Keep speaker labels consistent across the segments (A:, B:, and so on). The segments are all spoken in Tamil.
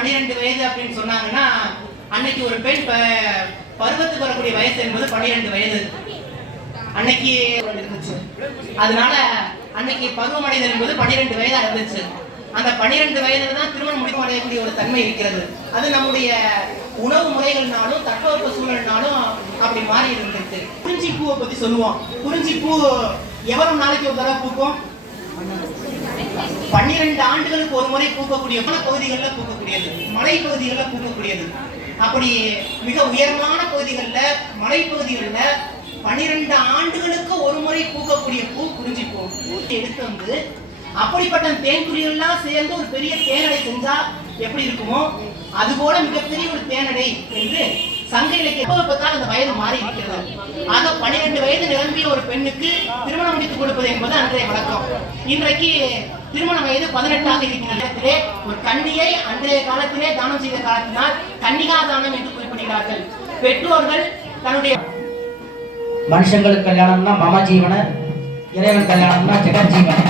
A: பன்னிரெண்டு வயது அப்படின்னு சொன்னாங்கன்னா அன்னைக்கு ஒரு பெண் பருவத்துக்கு வரக்கூடிய வயசு என்பது பன்னிரெண்டு வயது. அன்னைக்கு இருந்துச்சு. அதனால அன்னைக்கு பருவமடைதல் என்பது பன்னிரெண்டு வயதா இருந்துச்சு. அந்த பன்னிரெண்டு வயதுல தான் திருமணம் முடிவு அடையக்கூடிய ஒரு தன்மை இருக்கிறது. அது நம்முடைய உணவு முறைகள்னாலும் தட்பவெப்ப சூழல்னாலும் அப்படி மாறி இருந்திருக்கு குறிஞ்சி பூவை பத்தி சொல்லுவோம். குறிஞ்சி பூ எவ்வளவு நாளைக்கு ஒரு தடவை பூக்கும்? பன்னிரண்டு ஆண்டுகளுக்கு ஒரு முறை பூக்கக்கூடிய பல பகுதிகளில் பூக்கக்கூடியது. மலை பகுதிகளில் பூக்கக்கூடியது. அப்படி மிக உயரமான பகுதிகளில் மலைப்பகுதிகளில் பன்னிரண்டு ஆண்டுகளுக்கு ஒரு முறை பூக்கக்கூடிய பூ குறிஞ்சி பூ எடுத்து வந்து அப்படிப்பட்ட தேன்குறிகள்லாம் சேர்ந்து ஒரு பெரிய தேனடை செஞ்சா எப்படி இருக்குமோ? அது போல மிகப்பெரிய ஒரு தேனடை என்று சங்க இலக்கிய அந்த வயது மாறி இருக்கிறது. ஆக பன்னிரெண்டு வயது நிரம்பிய ஒரு பெண்ணுக்கு திருமணம் முடித்துக் கொடுப்பது என்பது அன்றைய வழக்கம். இன்றைக்கு திருமண வயது பதினெட்டாக இருக்கிற நேரத்திலே ஒரு கண்ணியை அன்றைய காலத்திலே தானம் செய்த காலத்தினால் கன்னிகா தானம் என்று குறிப்பிடுகிறார்கள். பெற்றோர்கள் தன்னுடைய
B: மனுஷங்களுக்கு கல்யாணம்னா மம ஜீவன இறைவன் கல்யாணம்னா ஜெகஜீவன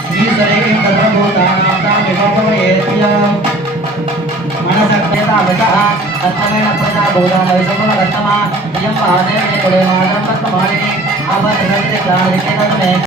B: రత్నమైన ప్రజా భూదానవిశకుల రత్నమా ఇయం ఆదరణే కులే మాధరం రత్నమాలిని ఆభరణే కాలికే రత్నమే